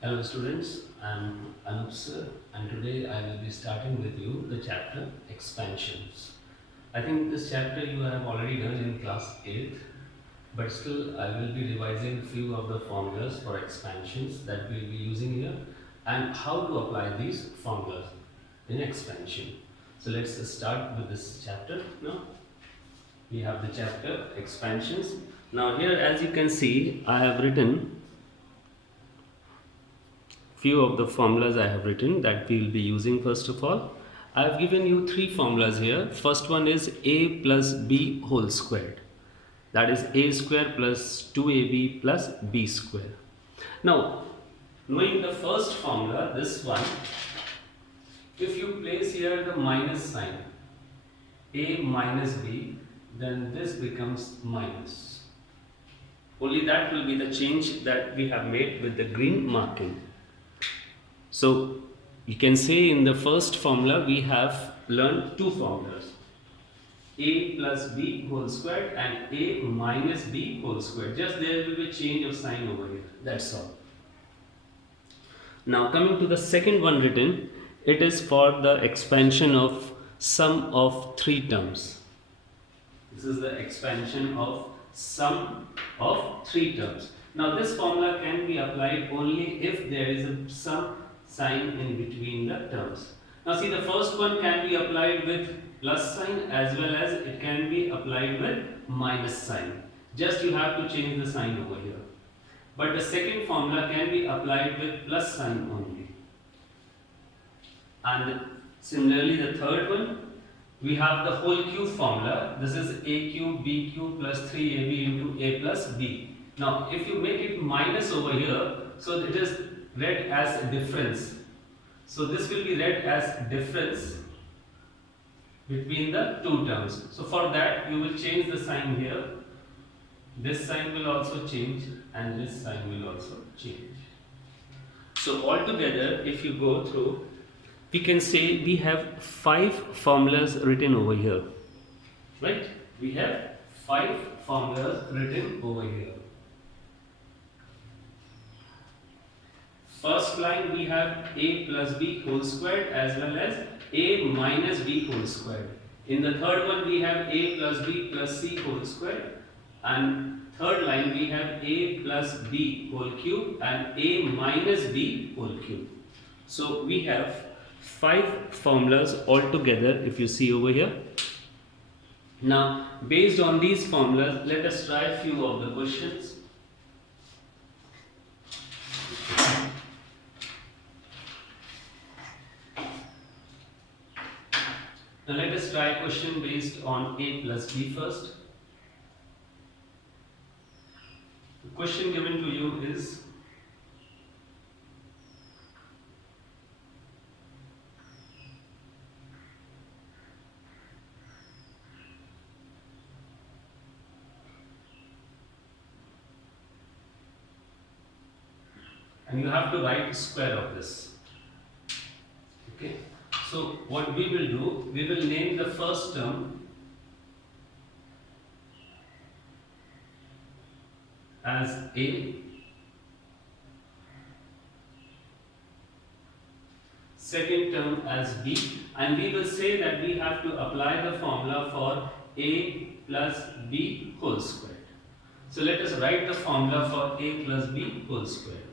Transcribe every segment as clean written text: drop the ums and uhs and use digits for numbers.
Hello students, I'm Anup sir, and today I will be starting with you the chapter expansions. I think this chapter you have already done in class 8th, but still I will be revising few of the formulas for expansions that we will be using here and how to apply these formulas in expansion. So let's start with this chapter now. We have the chapter expansions. Now here as you can see I have written few of the formulas I have written that we will be using. First of all, I have given you three formulas here. First one is a plus b whole squared. That is a square plus 2ab plus b square. Now, knowing the first formula, this one, if you place here the minus sign, a minus b, then this becomes minus. Only that will be the change that we have made with the green marking. So you can say in the first formula we have learned two formulas, a plus b whole squared and a minus b whole squared. Just there will be a change of sign over here. That's all. Now coming to the second one written, it is for the expansion of sum of three terms. This is the expansion of sum of three terms. Now this formula can be applied only if there is a sum sign in between the terms. Now see, the first one can be applied with plus sign as well as it can be applied with minus sign. Just you have to change the sign over here. But the second formula can be applied with plus sign only. And similarly the third one, we have the whole cube formula. This is a cube b cube plus 3ab into a plus b. Now if you make it minus over here, so it is read as difference. So this will be read as difference between the two terms. So for that you will change the sign here. This sign will also change and this sign will also change. So altogether, if you go through, we can say we have five formulas written over here, right? We have five formulas written over here. First line we have a plus b whole squared as well as a minus b whole squared. In the third one we have a plus b plus c whole squared, and third line we have a plus b whole cube and a minus b whole cube. So we have five formulas altogether if you see over here. Now based on these formulas, let us try a few of the questions. Now let us try a question based on a plus b first. The question given to you is, and you have to write square of this. Okay. So what we will do, we will name the first term as a, second term as b, and we will say that we have to apply the formula for a plus b whole squared. So let us write the formula for a plus b whole squared.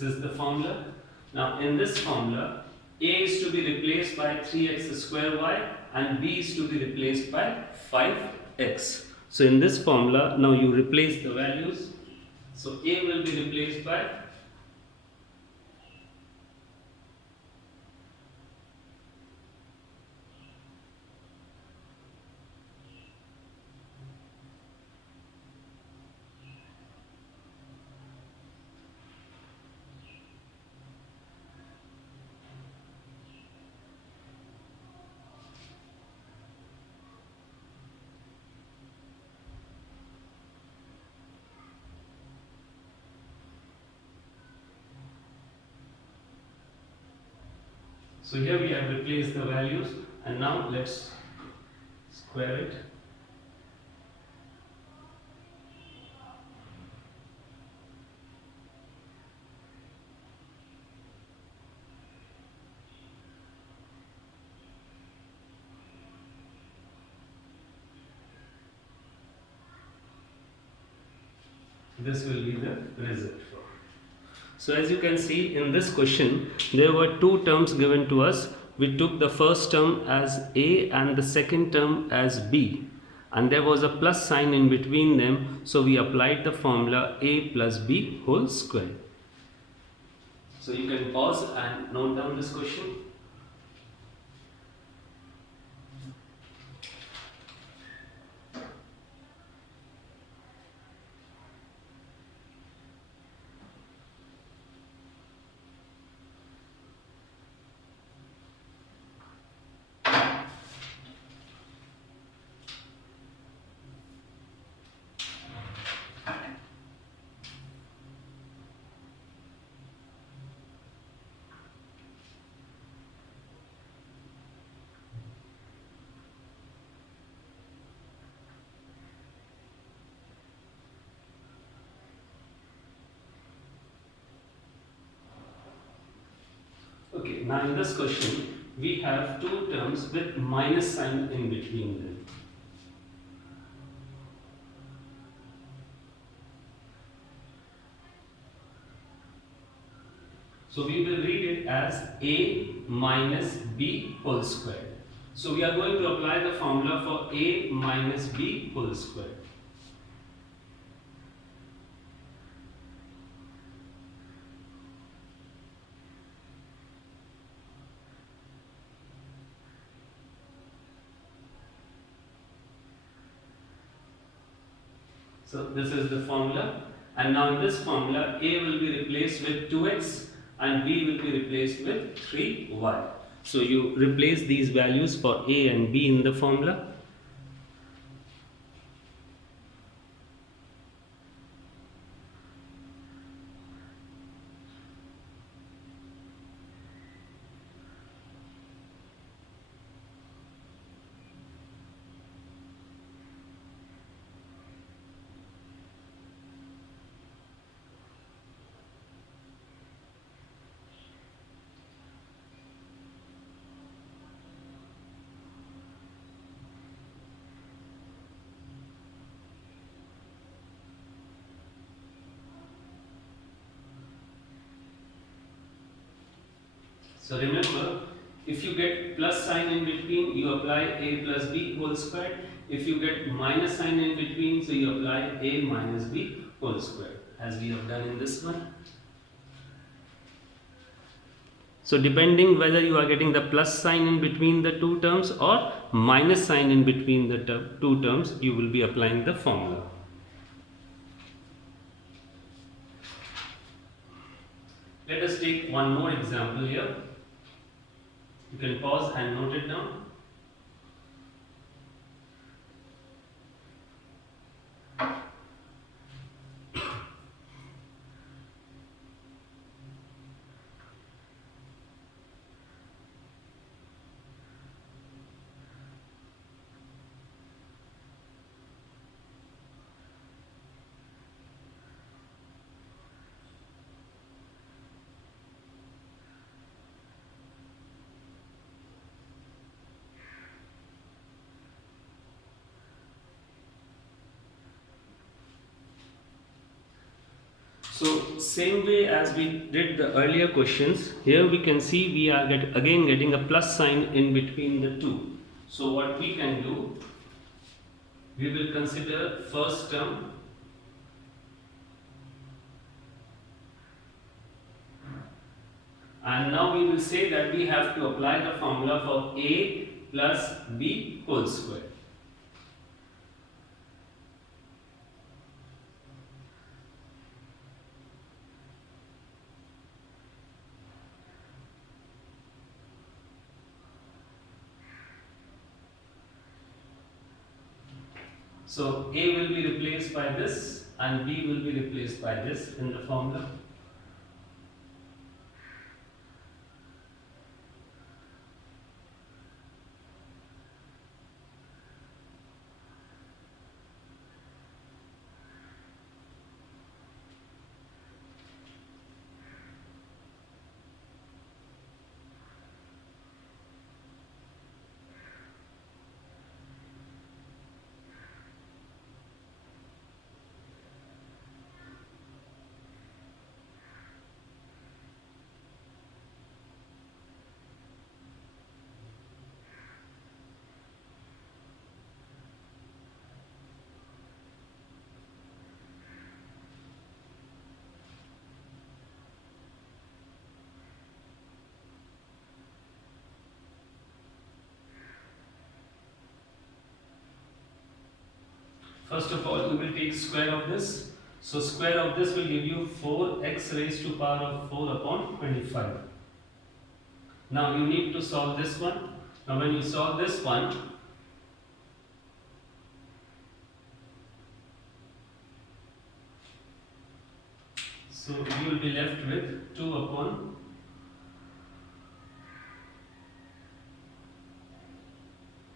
This is the formula. Now in this formula, a is to be replaced by 3x square y and b is to be replaced by 5x. So in this formula, now you replace the values. So a will be replaced by, So here we have replaced the values, and now let's square it. This will be the result. So as you can see in this question, there were two terms given to us. We took the first term as A and the second term as B. And there was a plus sign in between them. So we applied the formula A plus B whole square. So you can pause and note down this question. Okay, now in this question, we have two terms with minus sign in between them. So we will read it as A minus B whole square. So we are going to apply the formula for A minus B whole square. So this is the formula, and now in this formula A will be replaced with 2x and B will be replaced with 3y. So you replace these values for A and B in the formula. So remember, if you get plus sign in between, you apply A plus B whole square. If you get minus sign in between, so you apply A minus B whole square, as we have done in this one. So depending whether you are getting the plus sign in between the two terms or minus sign in between the two terms, you will be applying the formula. Let us take one more example here. You can pause and note it down. So same way as we did the earlier questions, here we can see we are again getting a plus sign in between the two. So what we can do, we will consider first term and now we will say that we have to apply the formula for A plus B whole square. So A will be replaced by this and B will be replaced by this in the formula. First of all, we will take square of this. So square of this will give you 4x raised to power of 4 upon 25. Now you need to solve this one. Now when you solve this one, so you will be left with 2 upon,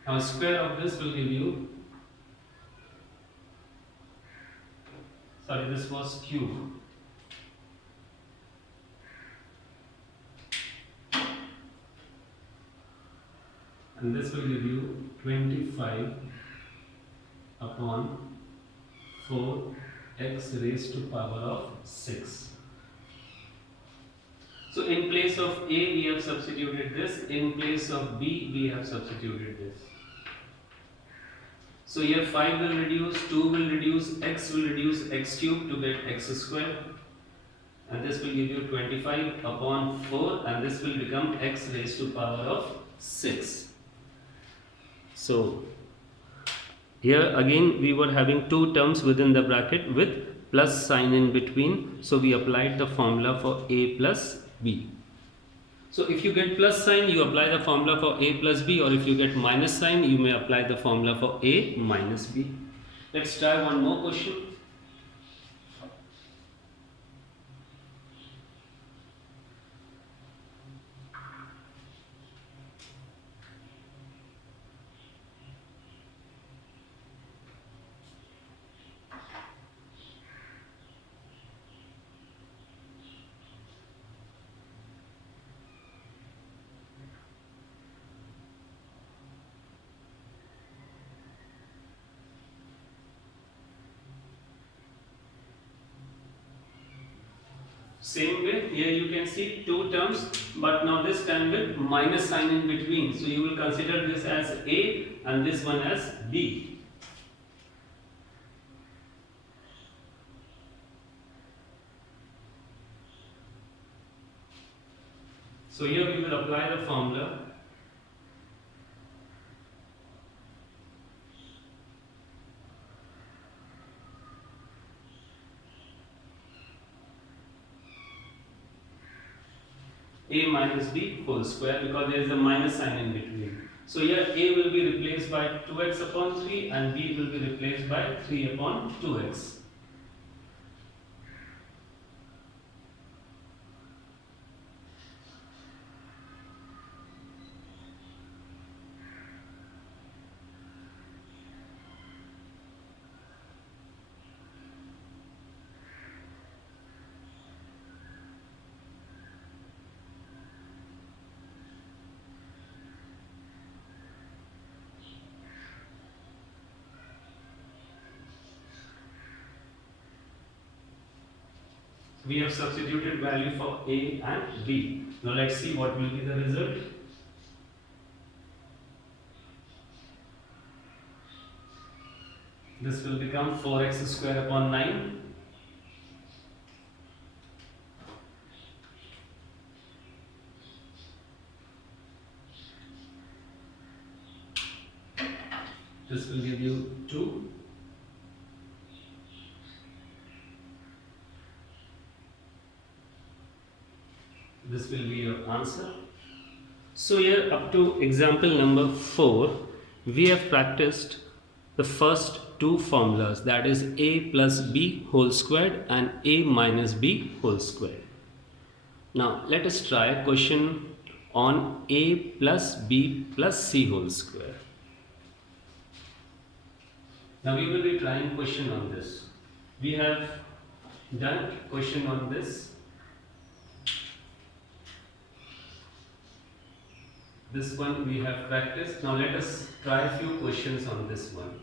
now square of this will give you, sorry, this was cube. And this will give you 25 upon 4x raised to power of 6. So in place of A we have substituted this, in place of B we have substituted this. So here 5 will reduce, 2 will reduce, x will reduce x cube to get x square, and this will give you 25 upon 4, and this will become x raised to power of 6. So here again we were having two terms within the bracket with plus sign in between, so we applied the formula for A plus B. So if you get plus sign, you apply the formula for A plus B, or if you get minus sign, you may apply the formula for A minus B. Let's try one more question. Same way, here you can see two terms, but now this time with minus sign in between. So you will consider this as A and this one as B. So here we will apply the formula. A minus B whole square, because there is a minus sign in between. So here A will be replaced by 2x upon 3 and B will be replaced by 3 upon 2x. We have substituted value for A and B. Now let's see what will be the result. This will become 4x square upon 9. This will give you 2. This will be your answer. So here up to example number 4, we have practiced the first two formulas, that is A plus B whole squared and A minus B whole squared. Now let us try a question on A plus B plus C whole square. Now we will be trying question on this. We have done question on this. This one we have practiced. Now let us try a few questions on this one.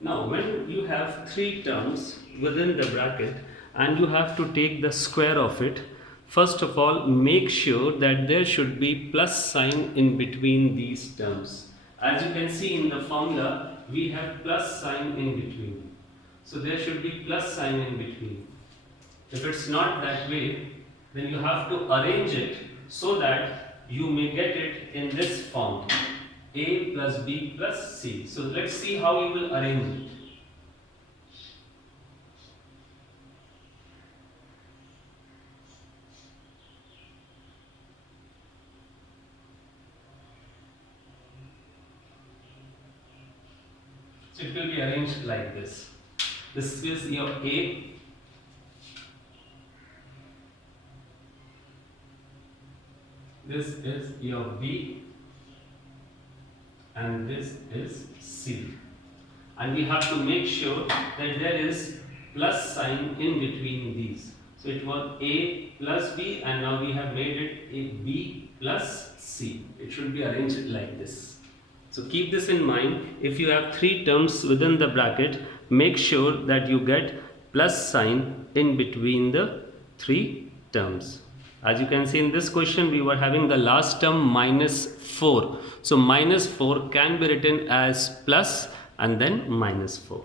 Now, when you have three terms within the bracket and you have to take the square of it, first of all, make sure that there should be plus sign in between these terms. As you can see in the formula, we have plus sign in between. So there should be plus sign in between. If it's not that way, then you have to arrange it so that you may get it in this form, a plus b plus c. So let's see how you will arrange it. So it will be arranged like this. This is your a, this is your b, and this is c. And we have to make sure that there is plus sign in between these. So it was a plus b, and now we have made it a b plus c. It should be arranged like this. So keep this in mind. If you have three terms within the bracket, make sure that you get plus sign in between the three terms. As you can see in this question, we were having the last term minus 4. So minus 4 can be written as plus and then minus 4.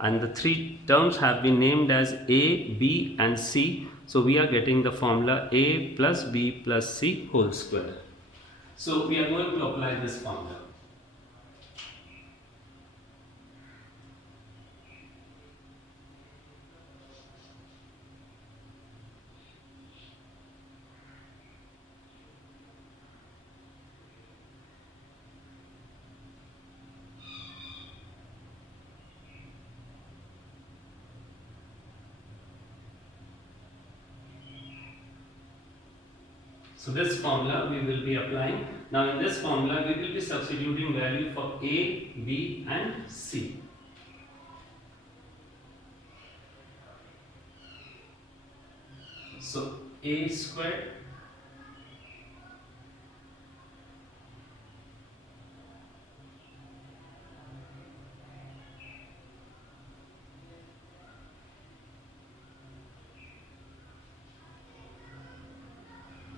And the three terms have been named as A, B and C. So we are getting the formula A plus B plus C whole square. So we are going to apply this formula. So this formula we will be applying. Now in this formula we will be substituting value for A, B and C. So A squared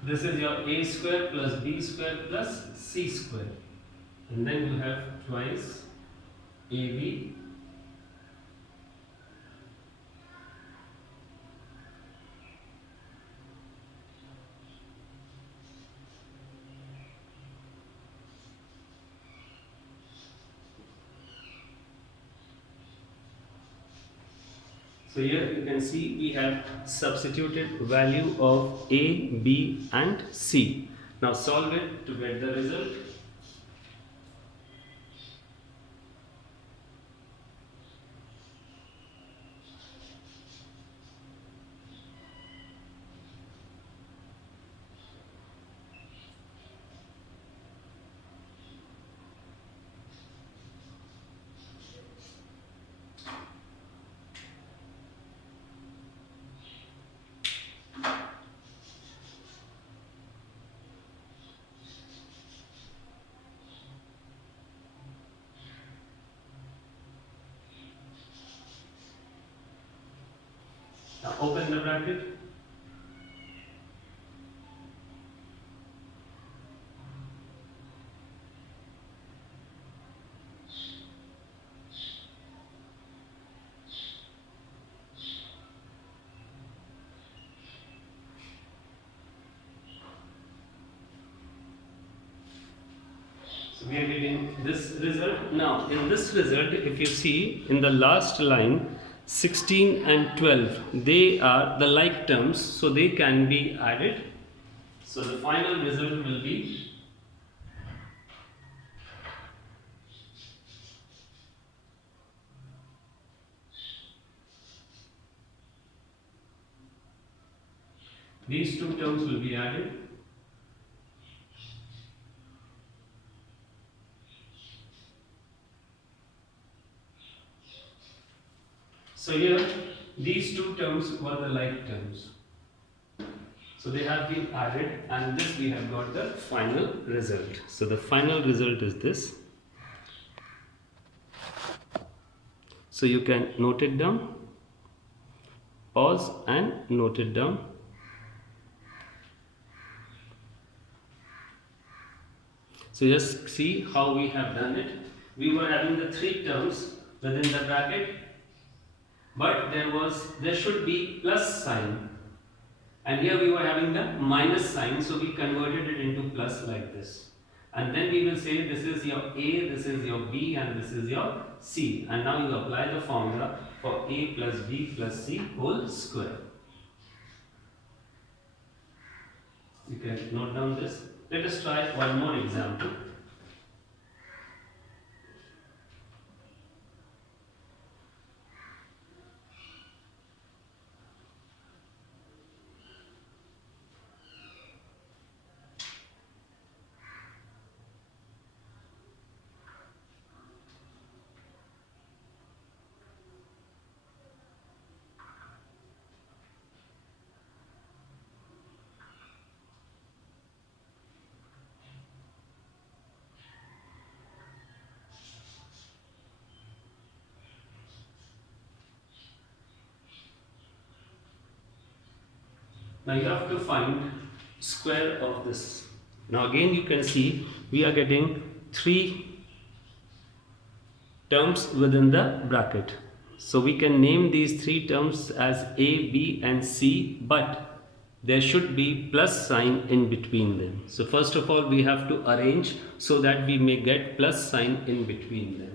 this is your a square plus b square plus c square, and then you have twice ab So here you can see we have substituted value of A, B and C. Now solve it to get the result. Now open the bracket. So we are getting this result. Now in this result, if you see in the last line, 16 and 12, they are the like terms, so they can be added. So the final result will be these two terms will be added. So here these two terms were the like terms. So they have been added, and this we have got the final result. So the final result is this. So you can note it down, pause and note it down. So just see how we have done it. We were having the three terms within the bracket, but there should be plus sign, and here we were having the minus sign, so we converted it into plus like this. And then we will say this is your A, this is your B, and this is your C. And now you apply the formula for A plus B plus C whole square. You can note down this. Let us try one more example. Now you have to find square of this. Now again you can see we are getting three terms within the bracket. So we can name these three terms as A, B and C, but there should be plus sign in between them. So first of all we have to arrange so that we may get plus sign in between them.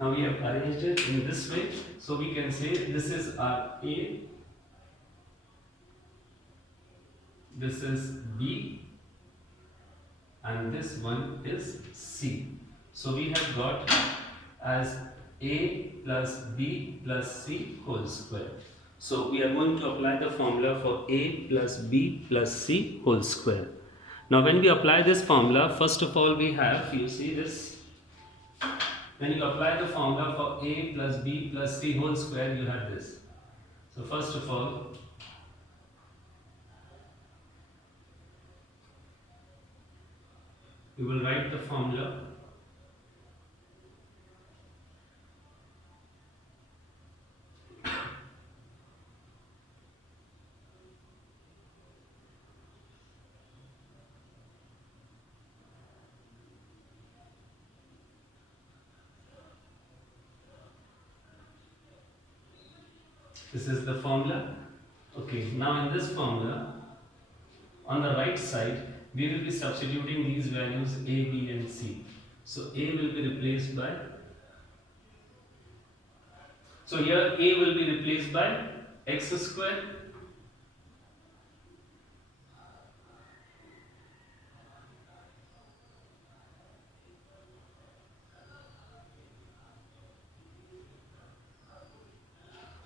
Now we have arranged it in this way, so we can say this is our A, this is B, and this one is C. So we have got as A plus B plus C whole square. So we are going to apply the formula for A plus B plus C whole square. Now when we apply this formula, first of all we have, you see this, when you apply the formula for A plus B plus C whole square, you have this. So first of all, you will write the formula. This is the formula. Okay, now in this formula, on the right side, we will be substituting these values A, B and C. So A will be replaced by, so here A will be replaced by x square.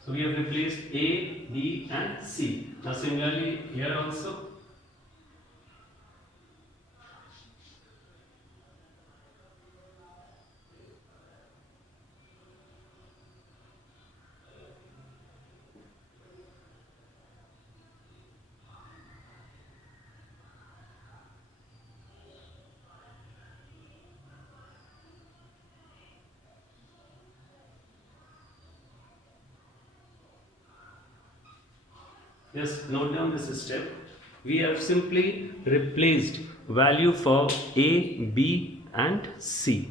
So we have replaced A, B and C. Now similarly here also, just note down this step. We have simply replaced value for A, B and C.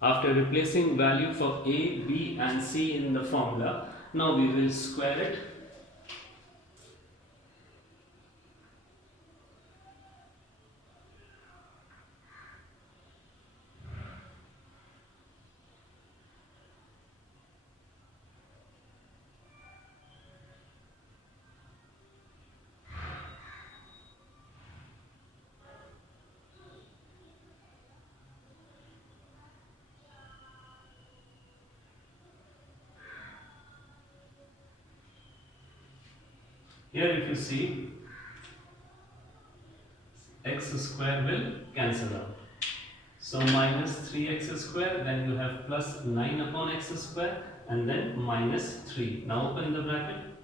After replacing value for A, B and C in the formula, now we will square it. Here if you see, x square will cancel out. So minus 3x square, then you have plus 9 upon x square, and then minus 3. Now open the bracket.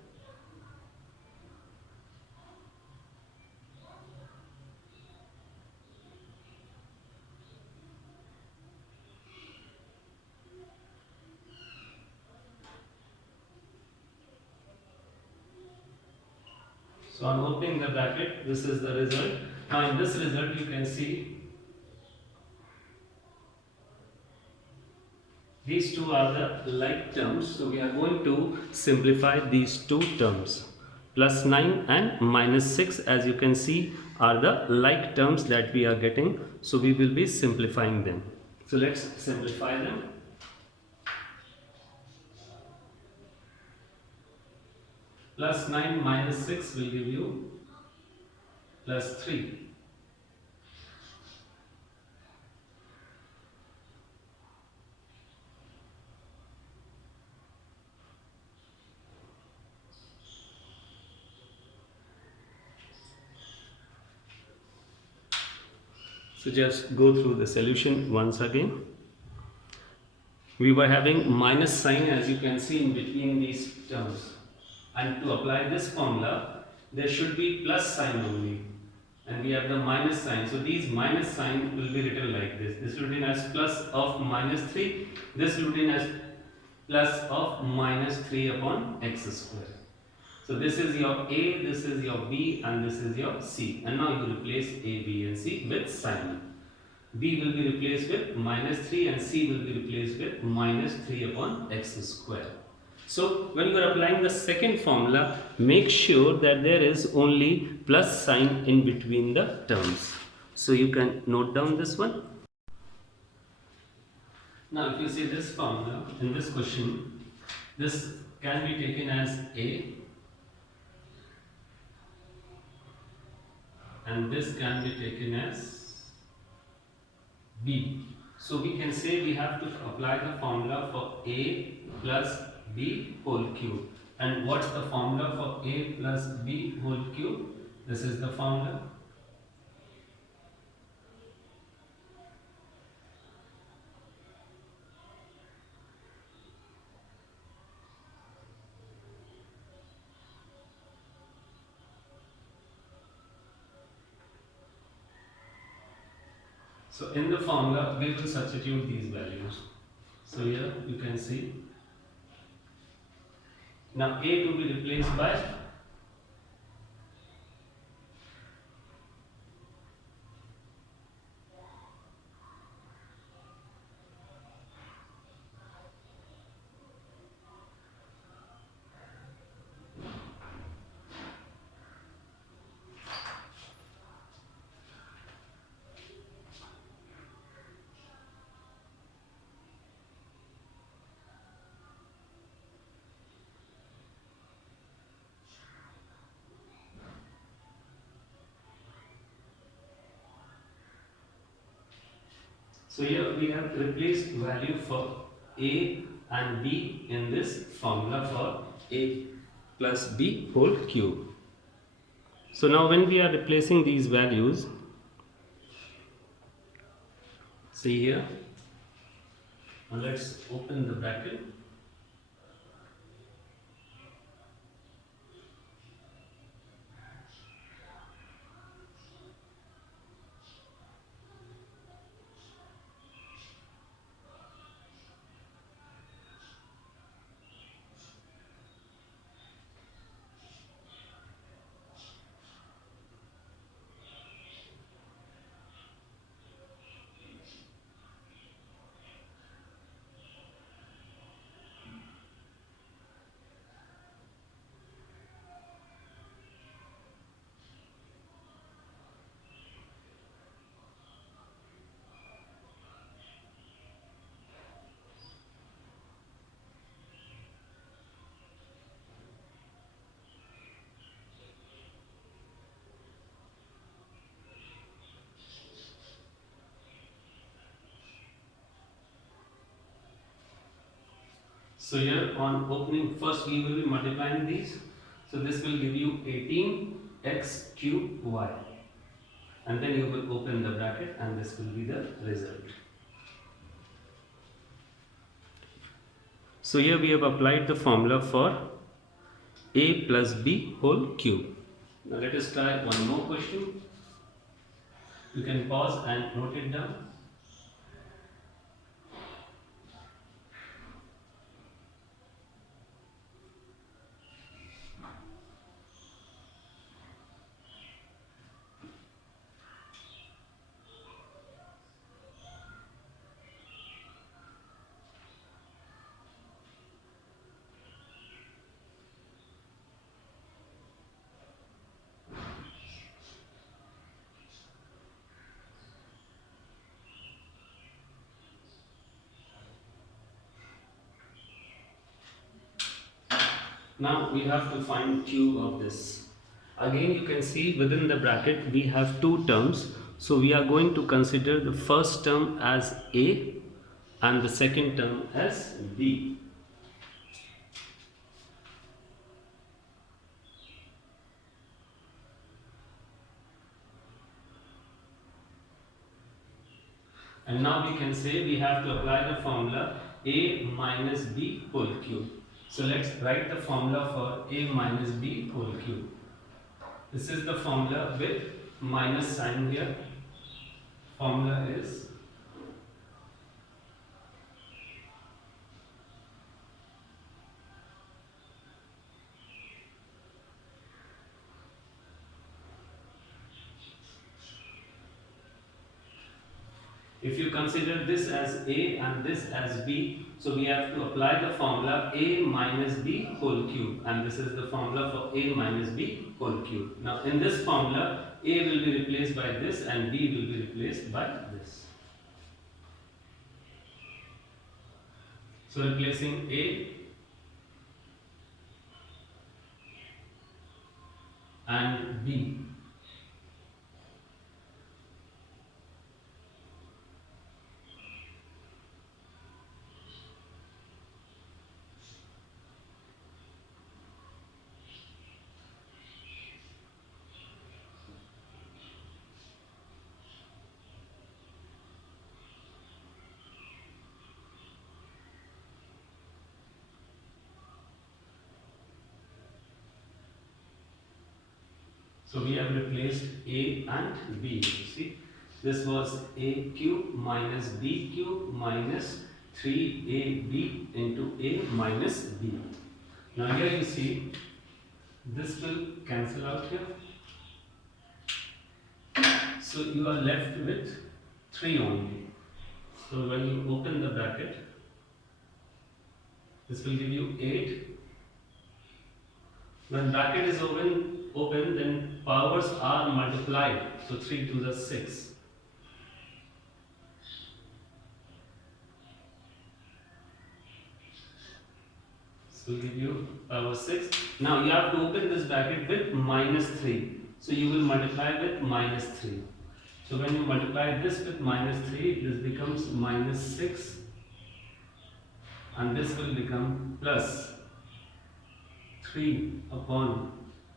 So on opening the bracket, this is the result. Now in this result you can see these two are the like terms. So we are going to simplify these two terms. Plus 9 and minus 6, as you can see, are the like terms that we are getting. So we will be simplifying them. So let's simplify them. Plus 9 minus 6 will give you plus 3. So just go through the solution once again. We were having minus sign, as you can see, in between these terms. And to apply this formula, there should be plus sign only. And we have the minus sign. So these minus sign will be written like this. This will be written as plus of minus 3. This will be written as plus of minus 3 upon x square. So this is your A, this is your B, and this is your C. And now you replace A, B, and C with sign. B will be replaced with minus 3 and C will be replaced with minus 3 upon x square. So when you are applying the second formula, make sure that there is only plus sign in between the terms. So you can note down this one. Now if you see this formula in this question, this can be taken as A and this can be taken as B. So we can say we have to apply the formula for A plus B whole cube. And what's the formula for A plus B whole cube? This is the formula. So in the formula, we will substitute these values. So here you can see. Now A to be replaced by so here we have replaced value for A and B in this formula for A plus B whole cube. So now when we are replacing these values, see here, now let's open the bracket. So here on opening, first we will be multiplying these. So this will give you 18x cube y. And then you will open the bracket and this will be the result. So here we have applied the formula for a plus b whole cube. Now let us try one more question. You can pause and note it down. Now we have to find cube of this. Again you can see within the bracket we have two terms. So we are going to consider the first term as a and the second term as b. And now we can say we have to apply the formula a minus b whole cube. So let's write the formula for a minus b whole cube. This is the formula with minus sign here. Formula is if you consider this as a and this as b, so we have to apply the formula a minus b whole cube, and this is the formula for a minus b whole cube. Now in this formula a will be replaced by this and b will be replaced by this. So replacing a and b. So we have replaced a and b. You see, this was a cube minus b cube minus 3ab into a minus b. Now here you see, this will cancel out here. So you are left with 3 only. So when you open the bracket, this will give you 8. When bracket is open, then powers are multiplied. So 3 to the 6. This will give you power 6. Now you have to open this bracket with minus 3. So you will multiply with minus 3. So when you multiply this with minus 3, this becomes minus 6. And this will become plus 3 upon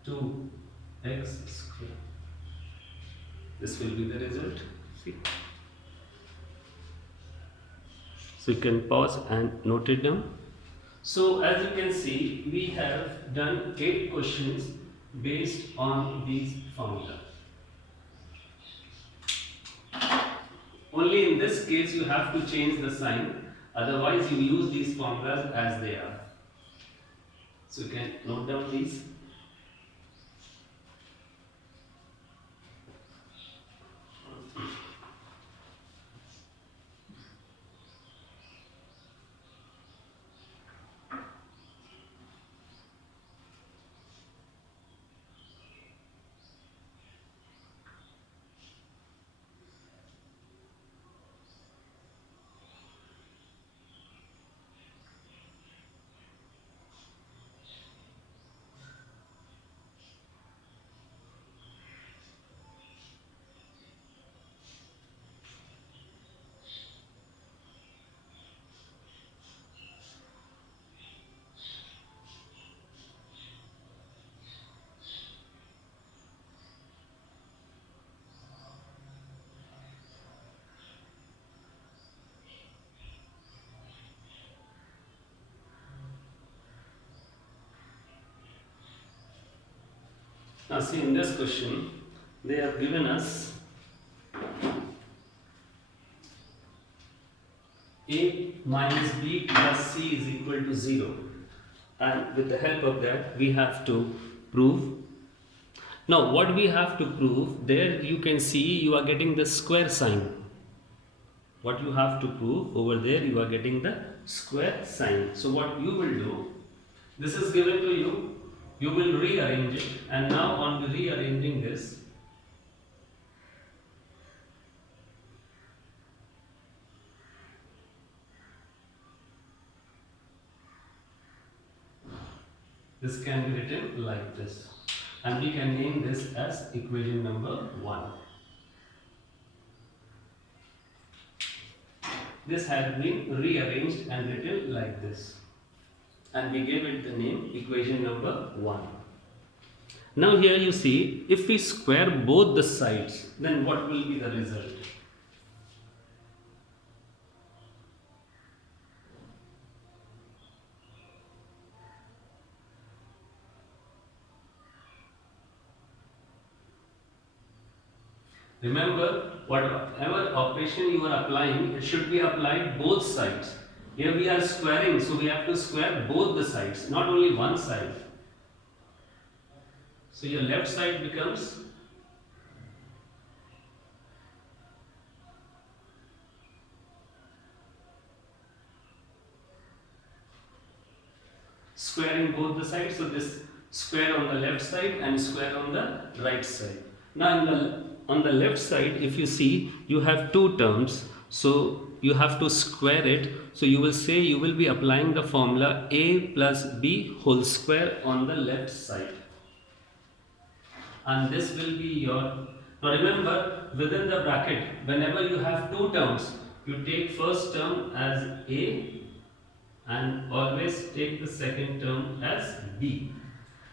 2x square. This will be the result. See? So you can pause and note it down. So as you can see, we have done 8 questions based on these formulas. Only in this case you have to change the sign, otherwise you use these formulas as they are. So you can note down these. Now see, in this question they have given us a minus b plus c is equal to 0, and with the help of that we have to prove. Now what we have to prove, there you can see you are getting the square sign. What you have to prove over there, you are getting the square sign. So what you will do, this is given to you, you will rearrange it, and now on rearranging this, this can be written like this, and we can name this as equation number 1. This has been rearranged and written like this, and we gave it the name equation number 1. Now here you see, if we square both the sides, then what will be the result? Remember, whatever operation you are applying, it should be applied both sides. Here we are squaring, so we have to square both the sides, not only one side. So your left side becomes squaring both the sides, so this square on the left side and square on the right side. Now on the left side, if you see, you have two terms, so you have to square it. So you will say you will be applying the formula a plus b whole square on the left side, and this will be your. Now remember, within the bracket, whenever you have two terms, you take first term as a and always take the second term as b.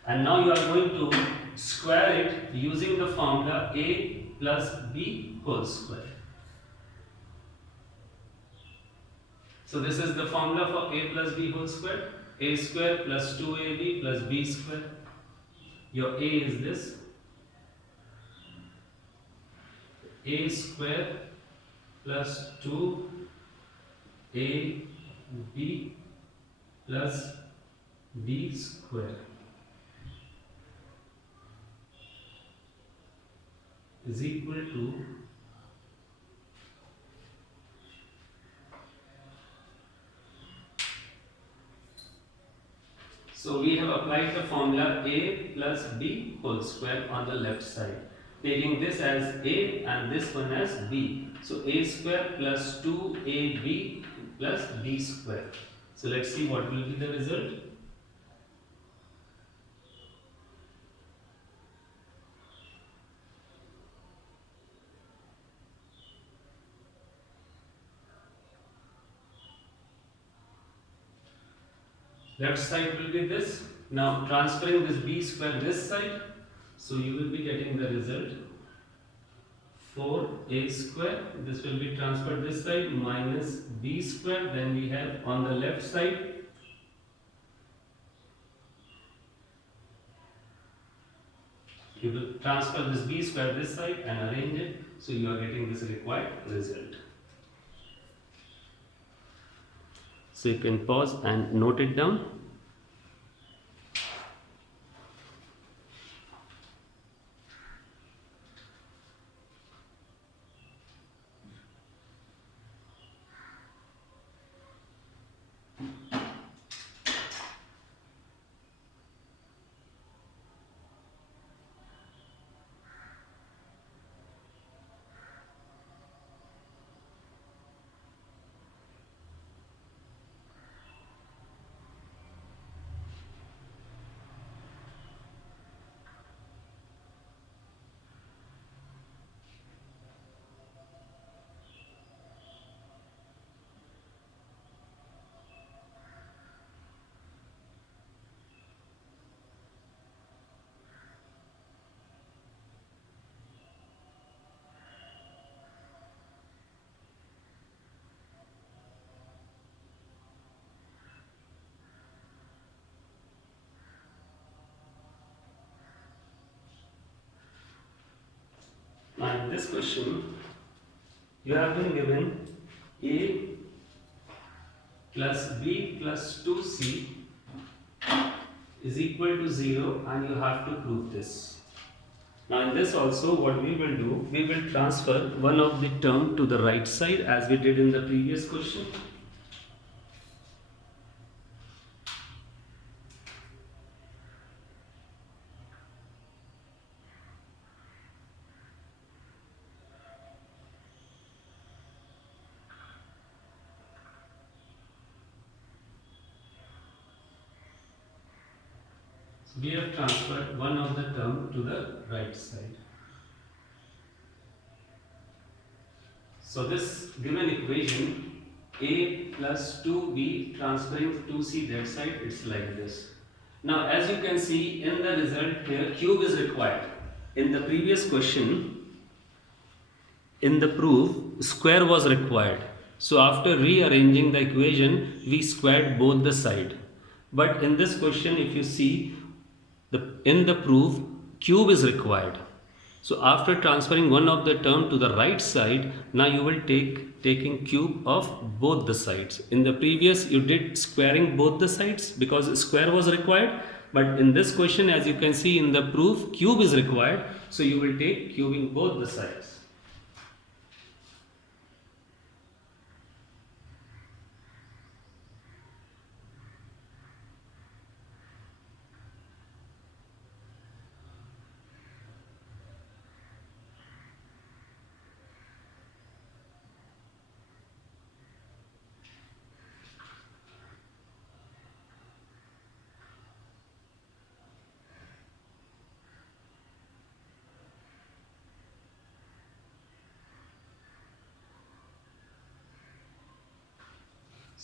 And now you are going to square it using the formula a plus b whole square. So this is the formula for a plus b whole square. A square plus 2ab plus b square. Your a is this. A square plus 2ab plus b square is equal to so we have applied the formula a plus b whole square on the left side, taking this as a and this one as b. So a square plus 2ab plus b square. So let's see what will be the result. Left side will be this. Now transferring this b square this side, so you will be getting the result 4a square. This will be transferred this side minus b square. Then we have on the left side you will transfer this b square this side and arrange it, so you are getting this required result. So you can pause and note it down. this question, you have been given a plus b plus 2c is equal to 0 and you have to prove this. Now in this also what we will do, we will transfer one of the term to the right side as we did in the previous question. So we have transferred one of the term to the right side. So this given equation a plus 2b transferring 2c that side, it's like this. Now as you can see in the result here, cube is required. In the previous question, in the proof, square was required. So after rearranging the equation, we squared both the side. But in this question, if you see, in the proof, cube is required. So after transferring one of the term to the right side, now you will taking cube of both the sides. In the previous, you did squaring both the sides because square was required. But in this question, as you can see in the proof, cube is required. So you will take cubing both the sides.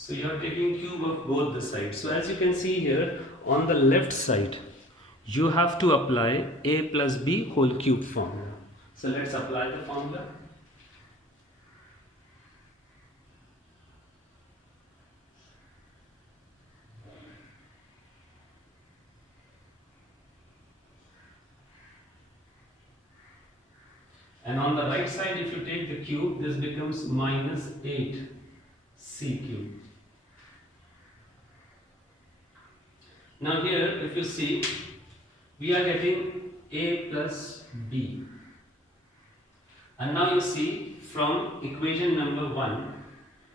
So you are taking cube of both the sides. So as you can see here on the left side, you have to apply a plus b whole cube formula. So let's apply the formula. And on the right side, if you take the cube, this becomes minus 8c cube. Now here, if you see, we are getting a plus b. And now you see from equation number 1,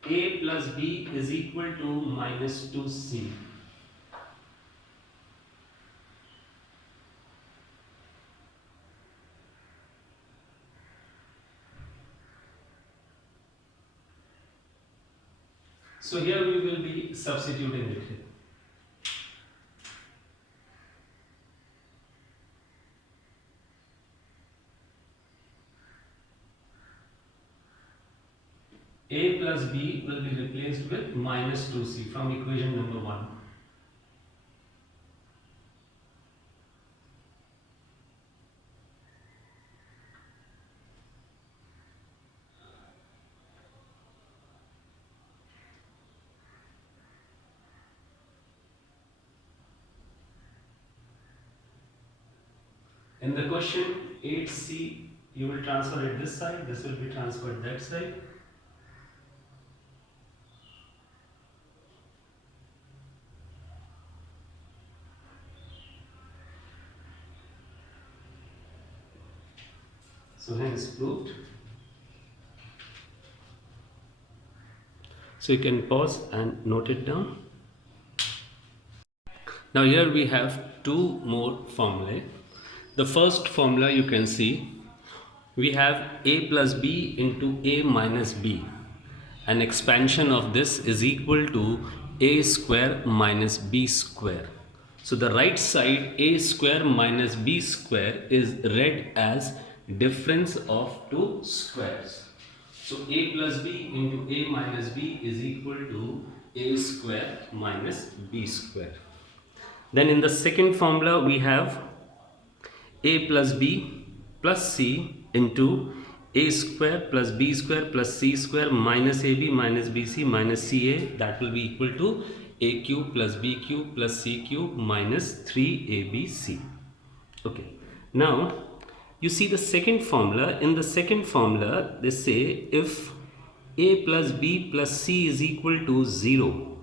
a plus b is equal to minus 2c. So here we will be substituting it here. A plus b will be replaced with minus 2c from equation number 1. In the question 8c, you will transfer it this side, this will be transferred that side. So hence proved. So you can pause and note it down. Now here we have two more formulae. The first formula you can see, we have a plus b into a minus b. An expansion of this is equal to a square minus b square. So the right side a square minus b square is read as difference of two squares. So a plus b into a minus b is equal to a square minus b square. Then in the second formula we have a plus b plus c into a square plus b square plus c square minus ab minus bc minus ca, that will be equal to a cube plus b cube plus c cube minus 3abc. Okay, now You see the second formula. In the second formula, they say if a plus b plus c is equal to 0,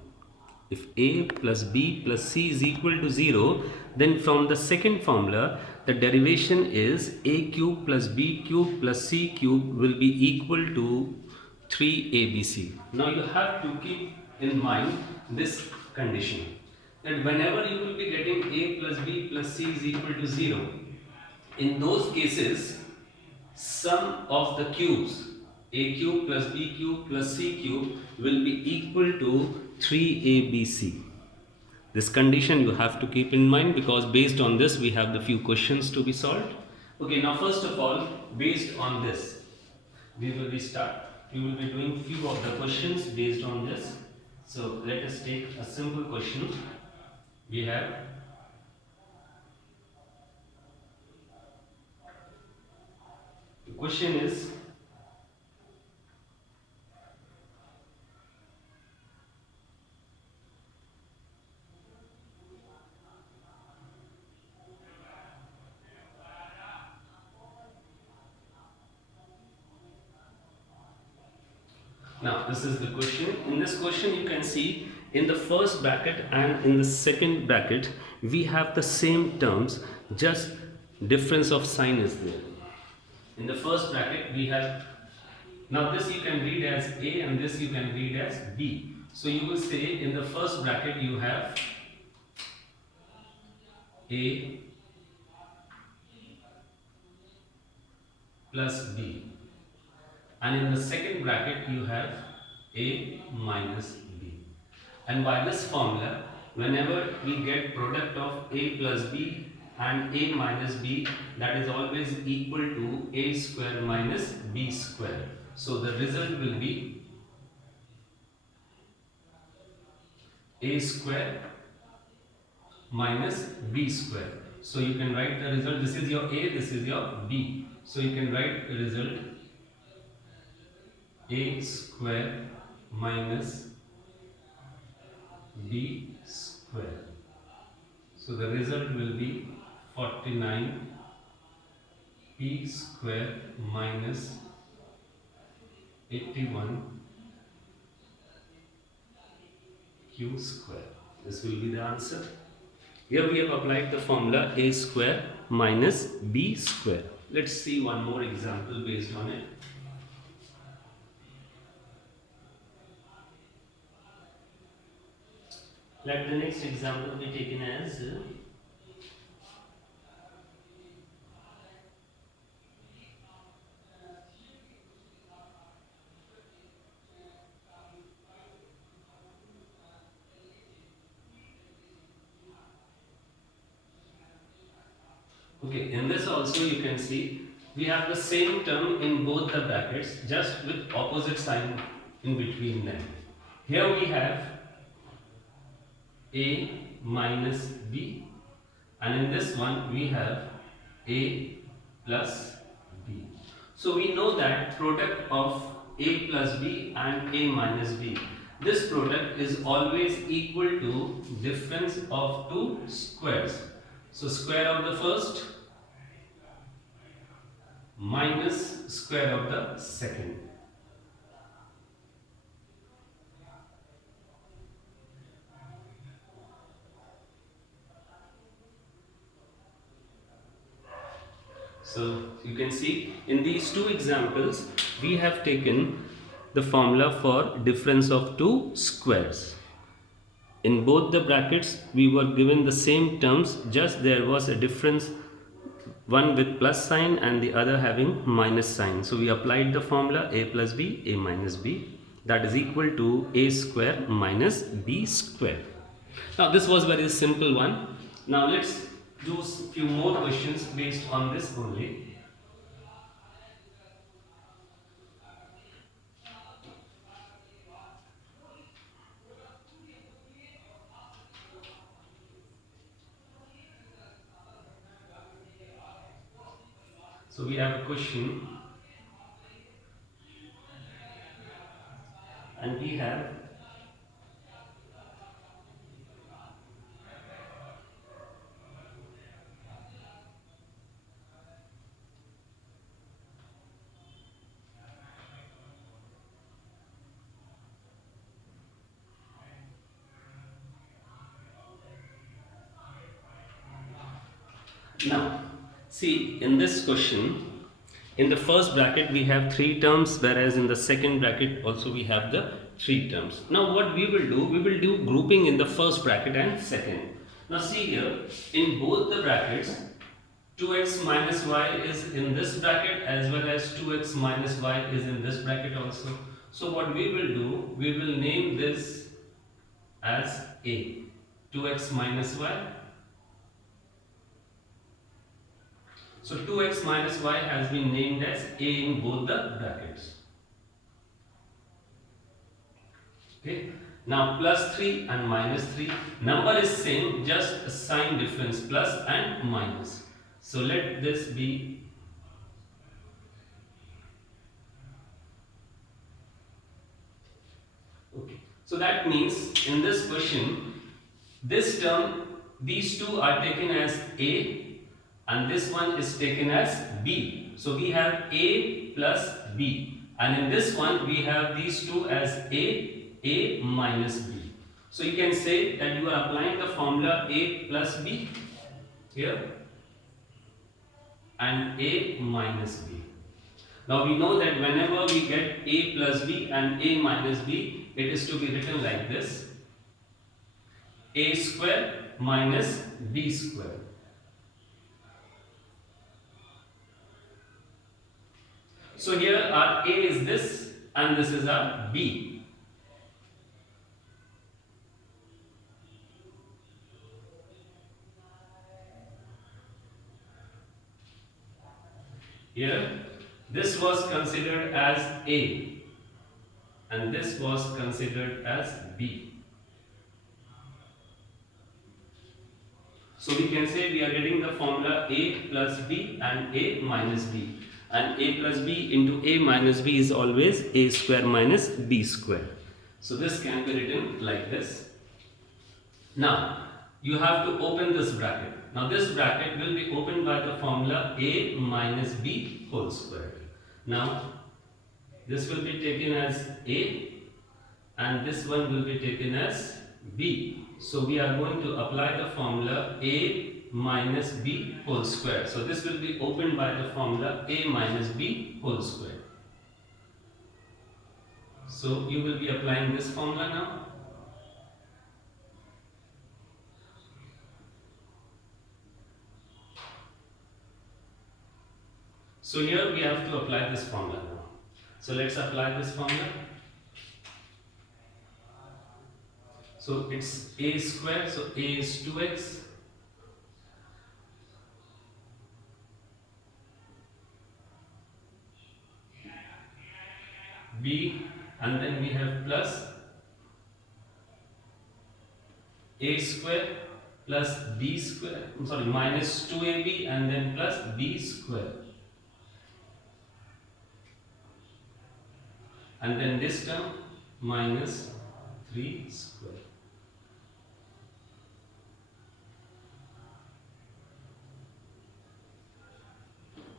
if a plus b plus c is equal to 0, then from the second formula, the derivation is a cube plus b cube plus c cube will be equal to 3abc. Now you have to keep in mind this condition, that whenever you will be getting a plus b plus c is equal to 0, in those cases, sum of the cubes a cube plus b cube plus c cube will be equal to 3abc. This condition you have to keep in mind, because based on this we have the few questions to be solved. Okay, now first of all, based on this, we will be doing few of the questions based on this. So let us take a simple question. We have, the question is, now this is the question. In this question you can see in the first bracket and in the second bracket we have the same terms, just difference of sign is there. In the first bracket we have, now this you can read as A and this you can read as B. So you will say in the first bracket you have A plus B, and in the second bracket you have A minus B. And by this formula, whenever we get product of A plus B and A minus B, that is always equal to A square minus B square. So the result will be A square minus B square. So you can write the result, this is your A, this is your B. So you can write the result A square minus B square. So the result will be 49 P square minus 81 Q square. This will be the answer. Here we have applied the formula A square minus B square. Let's see one more example based on it. Let the next example be taken as okay, in this also you can see we have the same term in both the brackets, just with opposite sign in between them. Here we have A minus B, and in this one we have A plus B. So we know that product of A plus B and A minus B, this product is always equal to difference of two squares. So square of the first minus square of the second. So you can see in these two examples we have taken the formula for difference of two squares. In both the brackets we were given the same terms, just there was a difference, one with plus sign and the other having minus sign. So we applied the formula A plus B, A minus B, that is equal to A square minus B square. Now this was very simple one. Now let's do few more questions based on this only. So we have a question and we have Now, see in this question, in the first bracket we have three terms, whereas in the second bracket also we have the three terms. Now what we will do grouping in the first bracket and second. Now see here, in both the brackets, 2x minus y is in this bracket as well as 2x minus y is in this bracket also. So what we will do, we will name this as A, 2x minus y. So 2x minus y has been named as A in both the brackets. Okay. Now plus 3 and minus 3. Number is same, just a sign difference, plus and minus. So let this be. Okay. So that means in this question, this term, these two are taken as A and this one is taken as B. So we have A plus B, and in this one we have these two as A minus B. So you can say that you are applying the formula A plus B here and A minus B. Now we know that whenever we get A plus B and A minus B, it is to be written like this: A square minus B square. So here our A is this and this is our B. Here this was considered as A and this was considered as B. So we can say we are getting the formula A plus B and A minus B. And A plus B into A minus B is always A square minus B square. So this can be written like this. Now you have to open this bracket. Now this bracket will be opened by the formula A minus B whole square. Now this will be taken as A and this one will be taken as B. So we are going to apply the formula A minus B whole square. So this will be opened by the formula A minus B whole square. So you will be applying this formula now. So here we have to apply this formula now. So let's apply this formula. So it's A square, so A is 2x. B, and then we have plus A square plus B square, minus 2AB and then plus B square. And then this term minus 3 square.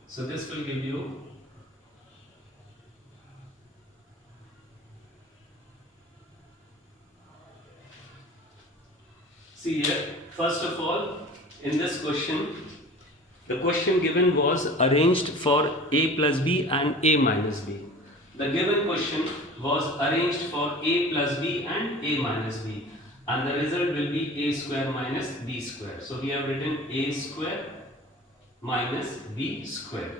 So this will give you see here, first of all, in this question, the question given was arranged for A plus B and A minus B. The given question was arranged for A plus B and A minus B, and the result will be A square minus B square. So we have written A square minus B square.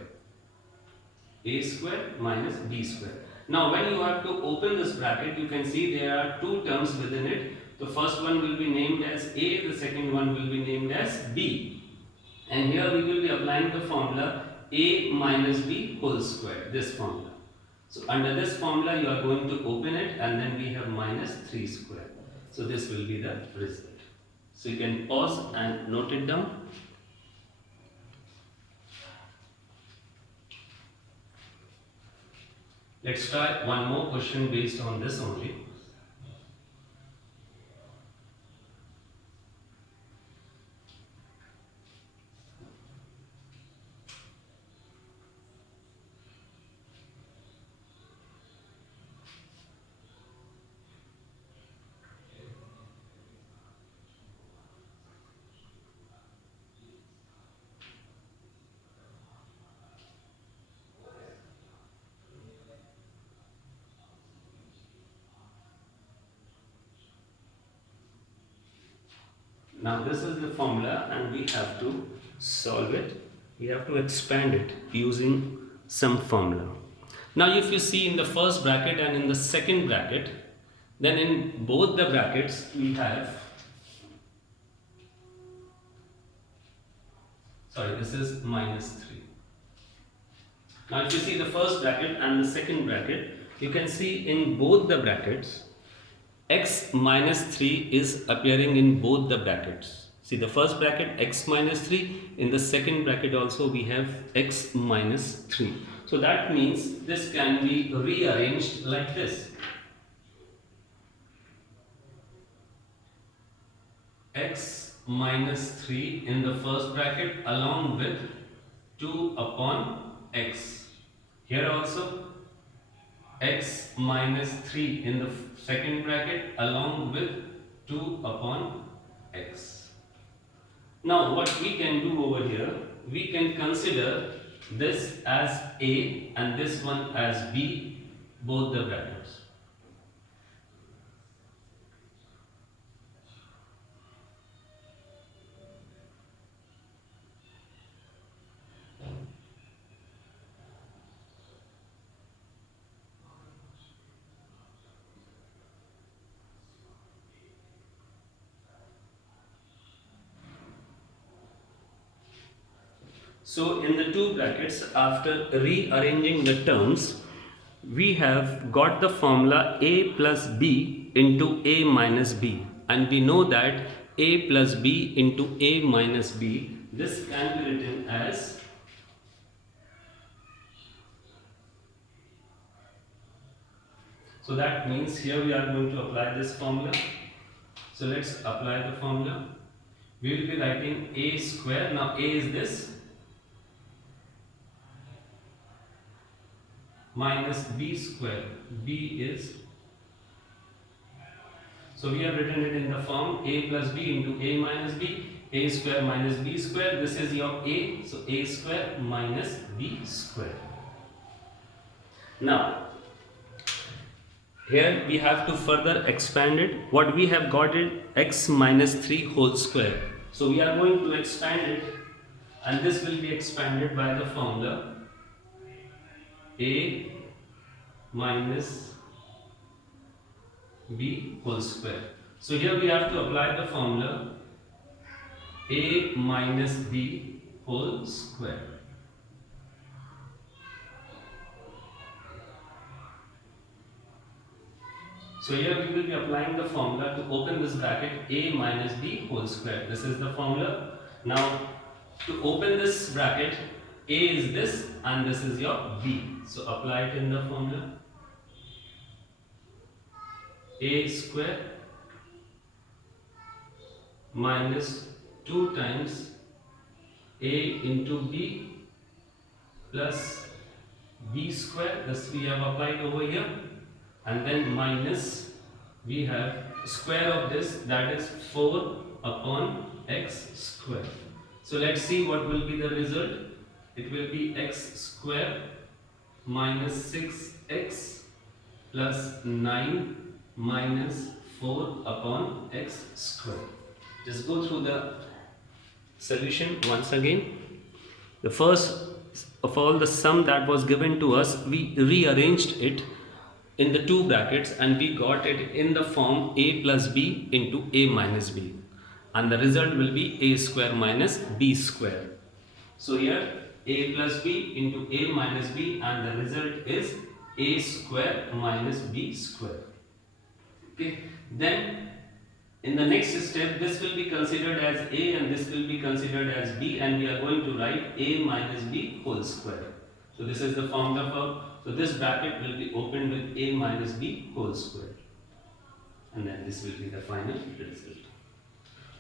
A square minus B square. Now when you have to open this bracket, you can see there are two terms within it. The first one will be named as A, the second one will be named as B. And here we will be applying the formula A minus B whole square, this formula. So under this formula you are going to open it and then we have minus 3 square. So this will be the result. So you can pause and note it down. Let's try one more question based on this only. Now this is the formula and we have to solve it. We have to expand it using some formula. Now if you see in the first bracket and in the second bracket, then in both the brackets we have, sorry, this is minus 3. Now if you see the first bracket and the second bracket, you can see in both the brackets x minus 3 is appearing in both the brackets. See the first bracket x minus 3, in the second bracket also we have x minus 3. So that means this can be rearranged like this. X minus 3 in the first bracket along with 2 upon x. Here also x minus 3 in the second bracket along with 2 upon x. Now what we can do over here, we can consider this as A and this one as B, both the brackets. So in the two brackets, after rearranging the terms, we have got the formula a plus b into a minus b, and we know that a plus b into a minus b, this can be written as so that means here we are going to apply this formula. So let's apply the formula. We will be writing a square. Now a is this minus b square. B is, so we have written it in the form a plus b into a minus b, a square minus b square. This is your a, so a square minus b square. Now here we have to further expand it. What we have got is x minus 3 whole square. So we are going to expand it, and this will be expanded by the formula a minus b whole square. So here we have to apply the formula a minus b whole square. So here we will be applying the formula to open this bracket a minus b whole square. This is the formula. Now to open this bracket, a is this and this is your b. So apply it in the formula. A square minus 2 times a into b plus b square. This we have applied over here, and then minus we have square of this, that is 4 upon x square. So let's see what will be the result. It will be x square minus 6x plus 9 minus 4 upon x square. Just go through the solution once again. The first of all, the sum that was given to us, we rearranged it in the two brackets and we got it in the form a plus b into a minus b, and the result will be a square minus b square. So here a plus b into a minus b, and the result is a square minus b square. Okay, then in the next step, this will be considered as a and this will be considered as b, and we are going to write a minus b whole square. So this is the formula for, so this bracket will be opened with a minus b whole square, and then this will be the final result.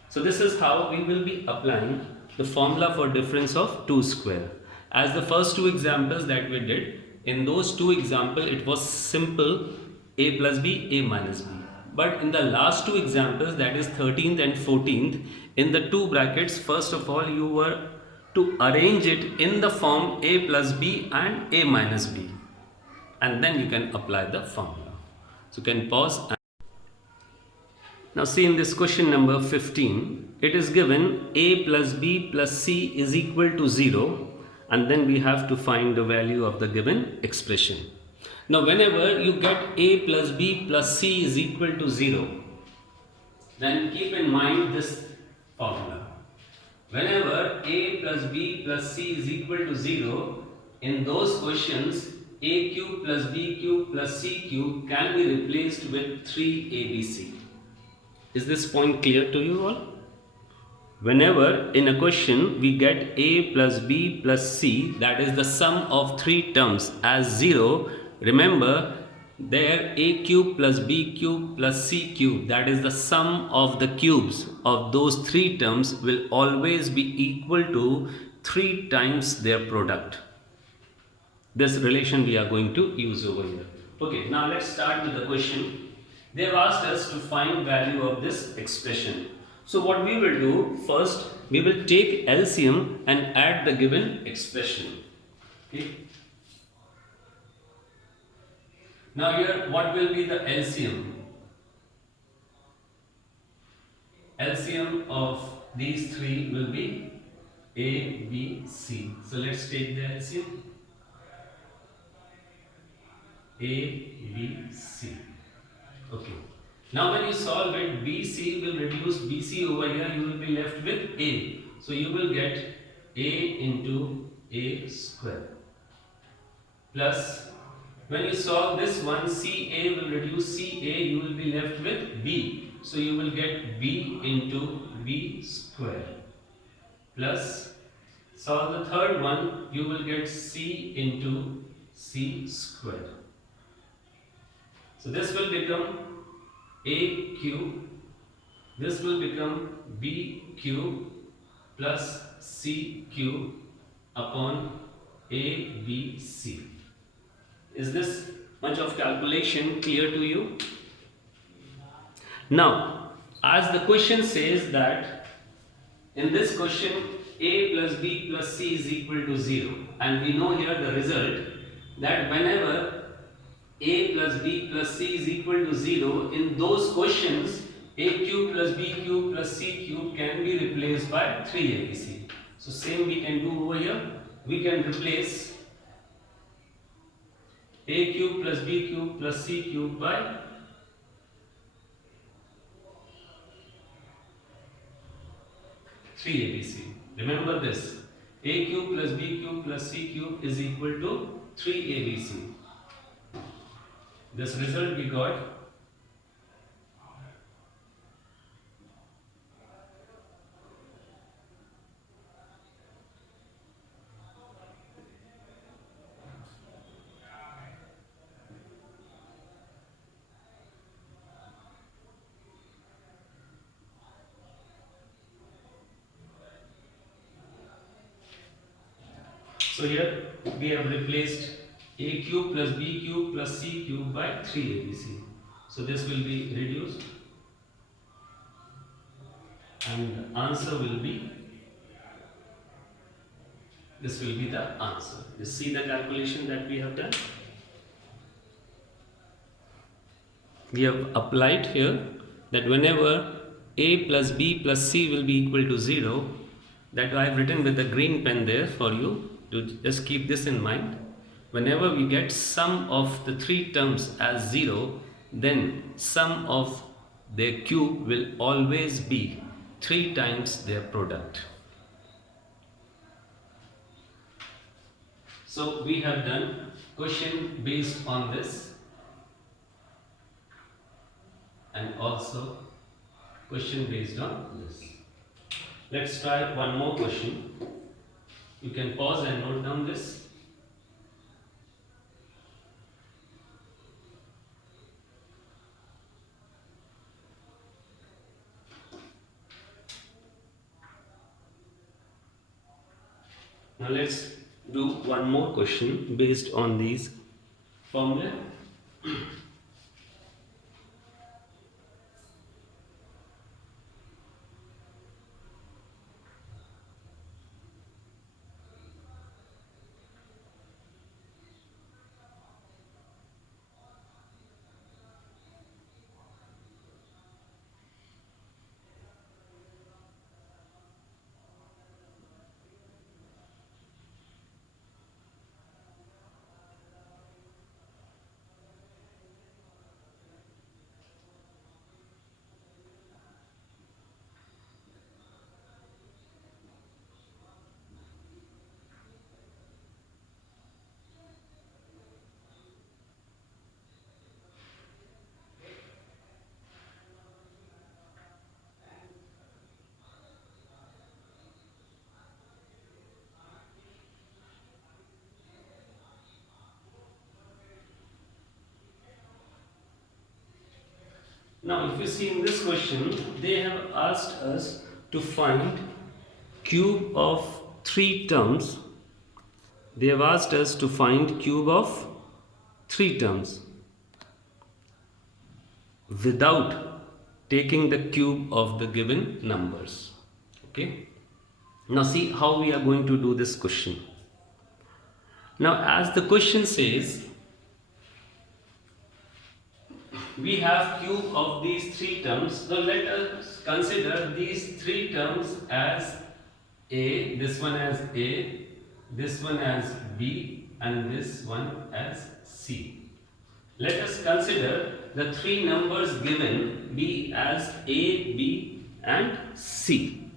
So this is how we will be applying the formula for difference of 2 square. As the first two examples that we did, in those two examples it was simple a plus b, a minus b. But in the last two examples, that is 13th and 14th, in the two brackets, first of all you were to arrange it in the form a plus b and a minus b, and then you can apply the formula. So you can pause. Now see in this question number 15, it is given a plus b plus c is equal to 0, and then we have to find the value of the given expression. Now whenever you get a plus b plus c is equal to 0, then keep in mind this formula. Whenever a plus b plus c is equal to 0, in those questions a cube plus b cube plus c cube can be replaced with 3abc. Is this point clear to you all? Whenever in a question we get a plus b plus c, that is the sum of three terms, as 0, remember there a cube plus b cube plus c cube, that is the sum of the cubes of those three terms, will always be equal to 3 times their product. This relation we are going to use over here. Okay, now let's start with the question. They have asked us to find value of this expression. So what we will do, first we will take LCM and add the given expression. Okay. Now here what will be the LCM? LCM of these three will be A, B, C. So let's take the LCM. A, B, C. Okay. Now when you solve it, BC will reduce BC over here, you will be left with A. So you will get A into A square. Plus, when you solve this one, CA will reduce CA, you will be left with B. So you will get B into B square. Plus, solve the third one, you will get C into C square. So this will become a cube, this will become b cube plus c cube upon ABC. Is this much of calculation clear to you? Now, as the question says that in this question a plus b plus c is equal to 0, and we know here the result that whenever a plus b plus c is equal to 0, in those questions a cube plus b cube plus c cube can be replaced by 3abc. So same we can do over here. We can replace a cube plus b cube plus c cube by 3abc. Remember this, a cube plus b cube plus c cube is equal to 3abc. This result we got. So here we have replaced a cube plus b cube plus c cube by 3abc. So this will be reduced and the answer will be, this will be the answer. You see the calculation that we have done? We have applied here that whenever a plus b plus c will be equal to 0, that I have written with a green pen there for you to just keep this in mind. Whenever we get sum of the three terms as 0, then sum of their cube will always be 3 times their product. So we have done question based on this and also question based on this. Let's try one more question. You can pause and note down this. Now let's do one more question based on these formula. Now if you see in this question, they have asked us to find cube of 3 terms. They have asked us to find cube of 3 terms without taking the cube of the given numbers. Okay. Now see how we are going to do this question. Now as the question says, we have cube of these 3 terms. So let us consider these 3 terms as A, this one as A, this one as B, and this one as C. Let us consider the 3 numbers given B as A, B, and C.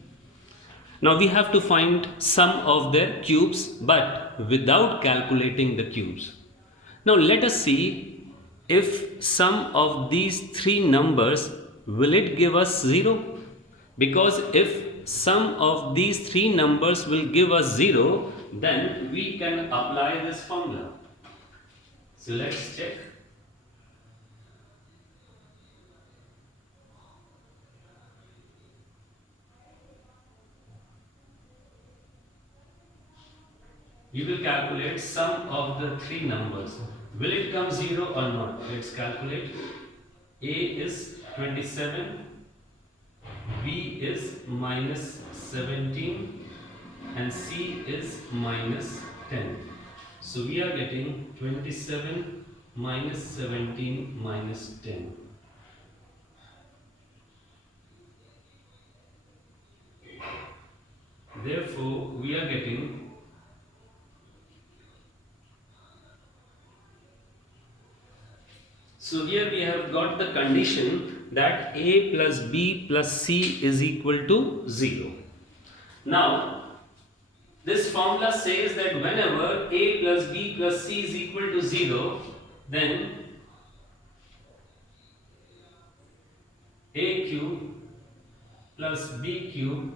Now we have to find sum of their cubes, but without calculating the cubes. Now let us see if sum of these 3 numbers, will it give us 0? Because if sum of these 3 numbers will give us 0, then we can apply this formula. So let's check. We will calculate sum of the 3 numbers. Will it come 0 or not? Let's calculate. A is 27, B is minus 17, and C is minus 10. So we are getting 27 minus 17 minus 10. Therefore, we are getting so here we have got the condition that A plus B plus C is equal to 0. Now, this formula says that whenever A plus B plus C is equal to 0, then A cube plus B cube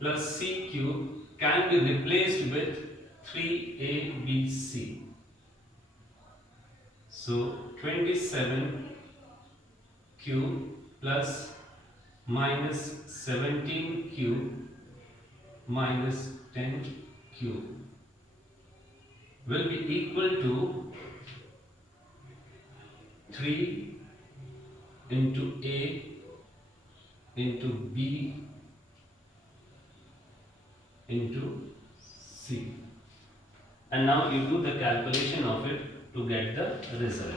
plus C cube can be replaced with 3ABC. So 27 cube plus minus 17 cube minus 10 cube will be equal to 3 into A into B into C. And now you do the calculation of it to get the result.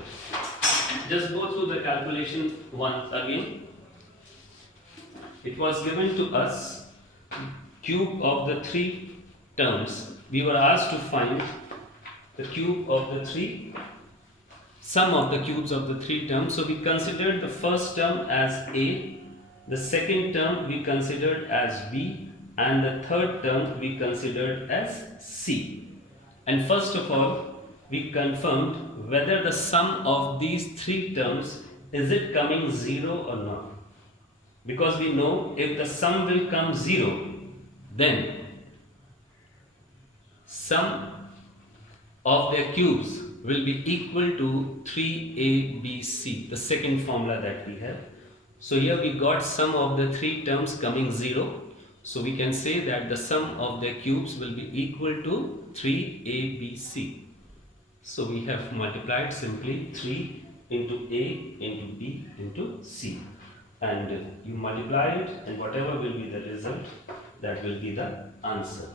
Just go through the calculation once again. It was given to us cube of the 3 terms. We were asked to find the cube of the 3, sum of the cubes of the 3 terms. So we considered the first term as A, the second term we considered as B, and the third term we considered as C. And first of all, we confirmed whether the sum of these 3 terms, is it coming 0 or not. Because we know if the sum will come 0, then sum of their cubes will be equal to 3ABC, the second formula that we have. So here we got sum of the 3 terms coming 0. So we can say that the sum of their cubes will be equal to 3ABC. So we have multiplied simply 3 into A into B into C. And you multiply it, and whatever will be the result, that will be the answer.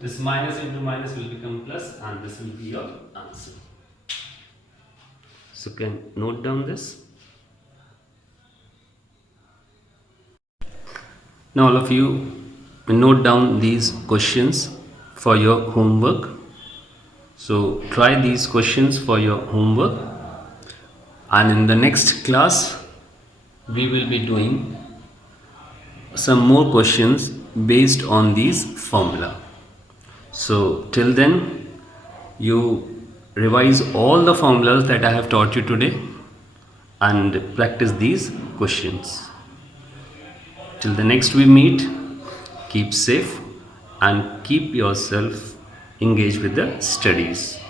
This minus into minus will become plus, and this will be your answer. So can note down this. Now all of you note down these questions for your homework. So try these questions for your homework, and in the next class we will be doing some more questions based on these formula. So till then, you revise all the formulas that I have taught you today and practice these questions. Till the next we meet, keep safe and keep yourself engaged with the studies.